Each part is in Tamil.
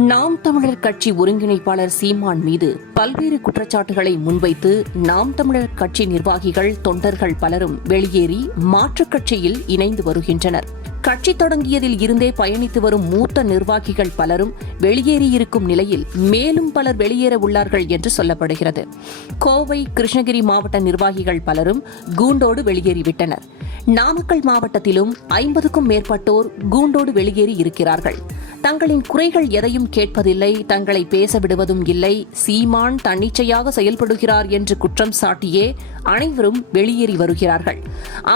நாம் தமிழர் கட்சி ஒருங்கிணைப்பாளர் சீமான் மீது பல்வேறு குற்றச்சாட்டுகளை முன்வைத்து நாம் தமிழர் கட்சி நிர்வாகிகள் தொண்டர்கள் பலரும் வெளியேறி மாற்றுக் கட்சியில் இணைந்து வருகின்றனர். கட்சி தொடங்கியதில் இருந்தே பயணித்து வரும் மூத்த நிர்வாகிகள் பலரும் வெளியேறியிருக்கும் நிலையில் மேலும் பலர் வெளியேற உள்ளார்கள் என்று சொல்லப்படுகிறது. கோவை, கிருஷ்ணகிரி மாவட்ட நிர்வாகிகள் பலரும் கூண்டோடு வெளியேறிவிட்டனர். நாமக்கல் மாவட்டத்திலும் 50க்கும் மேற்பட்டோர் கூண்டோடு வெளியேறி இருக்கிறார்கள். தங்களின் குறைகள் எதையும் கேட்பதில்லை, தங்களை பேச விடுவதும் இல்லை, சீமான் தன்னிச்சையாக செயல்படுகிறார் என்று குற்றம் சாட்டியே அனைவரும் வெளியேறி வருகிறார்கள்.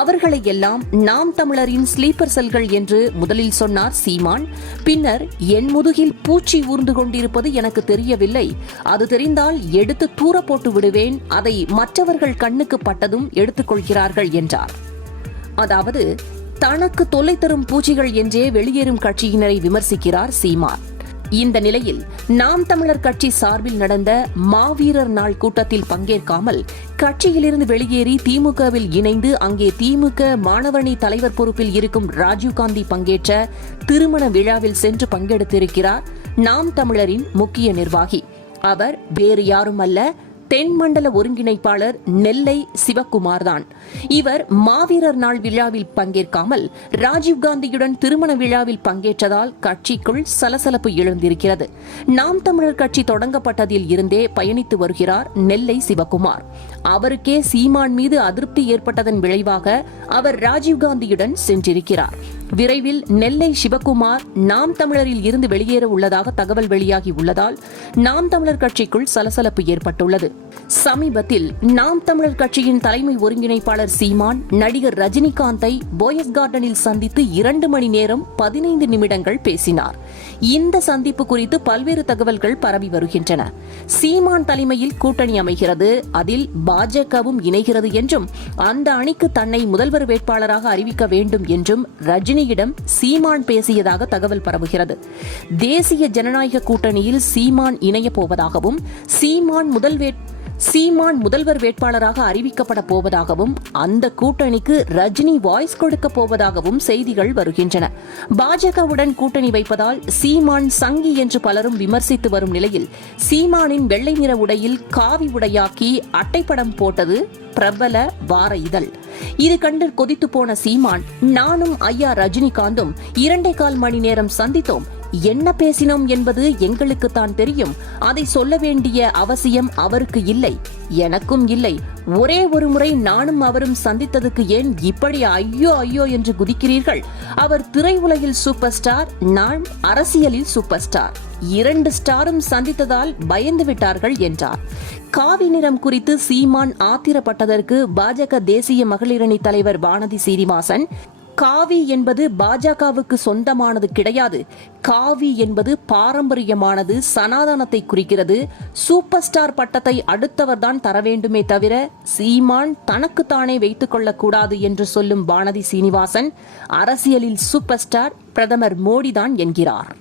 அவர்களை எல்லாம் நாம் தமிழரின் ஸ்லீப்பர் செல்கள் என்று முதலில் சொன்னார் சீமான். பின்னர் என் முதுகில் பூச்சி ஊர்ந்து கொண்டிருப்பது எனக்கு தெரியவில்லை, அது தெரிந்தால் எடுத்து தூர போட்டு விடுவேன், அதை மற்றவர்கள் கண்ணுக்கு பட்டதும் எடுத்துக்கொள்கிறார்கள் என்றார். அதாவது தனக்கு தொல்லை தரும் பூச்சிகள் என்றே வெளியேறும் கட்சியினரை விமர்சிக்கிறார் சீமான். இந்த நிலையில் நாம் தமிழர் கட்சி சார்பில் நடந்த மாவீரர் நாள் கூட்டத்தில் பங்கேற்காமல் கட்சியிலிருந்து வெளியேறி திமுகவில் இணைந்து அங்கே திமுக மாணவரணி தலைவர் பொறுப்பில் இருக்கும் ராஜீவ்காந்தி பங்கேற்ற திருமண விழாவில் சென்று பங்கெடுத்திருக்கிறார் நாம் தமிழரின் முக்கிய நிர்வாகி. அவர் வேறு யாரும் அல்ல, தென்மண்டல ஒருங்கிணைப்பாளர் நெல்லை சிவக்குமார் தான். இவர் மாவீரர் நாள் விழாவில் பங்கேற்காமல் ராஜீவ்காந்தியுடன் திருமண விழாவில் பங்கேற்றதால் கட்சிக்குள் சலசலப்பு எழுந்திருக்கிறது. நாம் தமிழர் கட்சி தொடங்கப்பட்டதில் இருந்தே பயணித்து வருகிறார் நெல்லை சிவக்குமார். அவருக்கே சீமான் மீது அதிருப்தி ஏற்பட்டதன் விளைவாக அவர் ராஜீவ்காந்தியுடன் சென்றிருக்கிறார். விரைவில் நெல்லை சிவக்குமார் நாம் தமிழரில் இருந்து வெளியேற உள்ளதாக தகவல் வெளியாகி உள்ளதால் நாம் தமிழர் கட்சிக்குள் சலசலப்பு ஏற்பட்டுள்ளது. சமீபத்தில் நாம் தமிழர் கட்சியின் தலைமை ஒருங்கிணைப்பாளர் சீமான் நடிகர் ரஜினிகாந்தை போயஸ் கார்டனில் சந்தித்து 2 மணி நேரம் 15 நிமிடங்கள் பேசினார். இந்த சந்திப்பு குறித்து பல்வேறு தகவல்கள் பரவி வருகின்றன. சீமான் தலைமையில் கூட்டணி அமைகிறது, அதில் பாஜகவும் இணைகிறது என்றும் அந்த அணிக்கு தன்னை முதல்வர் வேட்பாளராக அறிவிக்க வேண்டும் என்றும் ரஜினியிடம் சீமான் பேசியதாக தகவல் பரவுகிறது. தேசிய ஜனநாயக கூட்டணியில் சீமான் இணையப் போவதாகவும் சீமான் முதல்வர் வேட்பாளராக அறிவிக்கப்பட போவதாகவும் அந்த கூட்டணிக்கு ரஜினி வாய்ஸ் கொடுக்க போவதாகவும் செய்திகள் வருகின்றன. பாஜகவுடன் கூட்டணி வைப்பதால் சீமான் சங்கி என்று பலரும் விமர்சித்து வரும் நிலையில் சீமானின் வெள்ளை நிற உடையில் காவி உடையாக்கி அட்டைப்படம் போட்டது பிரபல வார இதழ். இது கண்டு கொதித்து போன சீமான், நானும் ஐயா ரஜினிகாந்தும் 2.25 மணி நேரம் சந்தித்தோம், என்ன பேசினோம் என்பது எங்களுக்கு தான் தெரியும், அதை சொல்ல வேண்டிய அவசியம் அவருக்கு இல்லை, எனக்கும் இல்லை, ஒரே ஒரு முறை நானும் அவரும் சந்தித்ததுக்கு ஏன் இப்படி ஐயோ ஐயோ என்று குதிக்கிறீர்கள்? அவர் திரையுலகில் சூப்பர் ஸ்டார், நான் அரசியலில் சூப்பர் ஸ்டார், 2 ஸ்டாரும் சந்தித்ததால் பயந்து விட்டார்கள் என்றார். காவி நிறம் குறித்து சீமான் ஆத்திரப்பட்டதற்கு பாஜக தேசிய மகளிரணி தலைவர் வானதி சீனிவாசன், காவி என்பது பாஜகவுக்கு சொந்தமானது கிடையாது, காவி என்பது பாரம்பரியமானது, சனாதனத்தை குறிக்கிறது, சூப்பர் ஸ்டார் பட்டத்தை அடுத்தவர்தான் தர வேண்டுமே தவிர சீமான் தனக்குத்தானே வைத்துக் கொள்ளக்கூடாது என்று சொல்லும் வானதி சீனிவாசன், அரசியலில் சூப்பர் ஸ்டார் பிரதமர் மோடிதான் என்கிறார்.